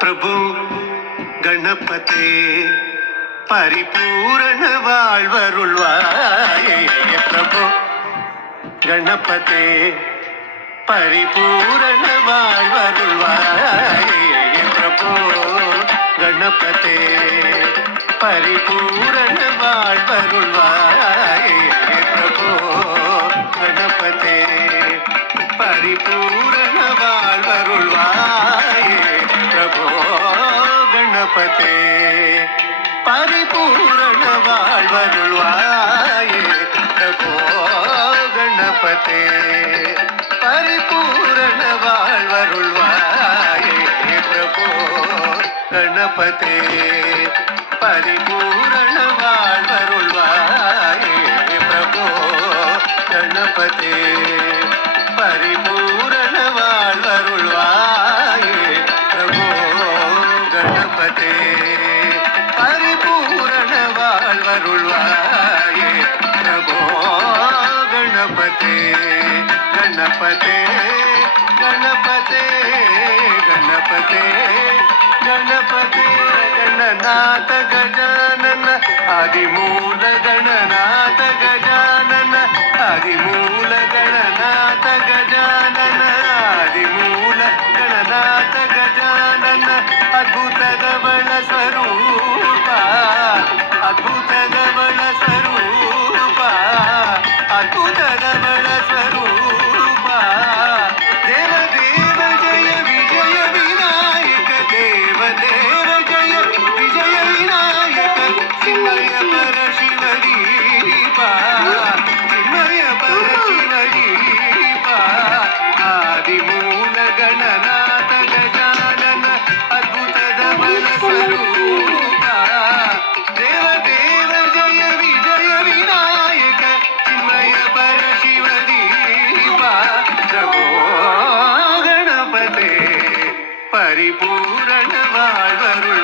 பிரபு கணபதே பரிபூரண வாழ்வருள்வாயே. பிரபு கணபதே பரிபூரண வாழ்வருள்வாயே. பிரபு கணபதே பரிபூரண வாழ்வருள்வாயே. பிரபு கணபதே பரிபூரண வாழ்வருள்வாயே. பிரபு கணபதே பரிபூரண வாழ்வருள்வாயே. பிரபு கணபதே பரிபூரண வாழ்வருள்வாயே. பிரபு கணபதே பரிபூரண வாழ்வருள்வாயே. பிரபு கணபதே பரிபூரண வாழ்வருள்வாயே. பிரபு கணபதே பரிபூரண வாழ்வருள்வாயே. பிரபு கணபதே கணபதே கணபதே கணபதே ಗಣಪತಿ ಗಣನಾಥ ಗಜಾನನ ಆದಿಮೂಲ ಗಣನಾಥ ಗಜಾನನ ಆದಿಮೂಲ ಗಣನಾಥ ಗಜಾನನ ಆದಿಮೂಲ ಗಣನಾಥ ಗಜಾನನ ಅದ್ಭುತದ ಬಳ ಸ್ವರೂಪ ಅದ್ಭುತದ ಬಳ ಸ್ವರೂಪ ಅದ್ಭುತದ ಬಳ ಸ್ವರೂಪ ದೇವ ದೇವ ಜಯ ವಿಜಯ ವಿನಾಯಕ ದೇವ ದೇವ ಜಯ ವಿಜಯ ವಿನಾಯಕ ಚಿನ್ಮಯ ಪರ ಶಿವದೀಪ ಚಿನ್ಮಯ ಪರ ಶಿವದೀಪ ಆದಿಮೂಲ ಗಣನಾಥ ಗಜಾನನ ಅದ್ಭುತದ ಬಲ ಸ್ವರೂಪ ದೇವ ದೇವ ಜಯ ವಿಜಯ ವಿನಾಯಕ ಚಿನ್ಮಯ ಪರ ಶಿವದೀಪ ಪ್ರಭೋ ಗಣಪತೆ ಪರಿಪೂರ್ಣ வாழ்வருள்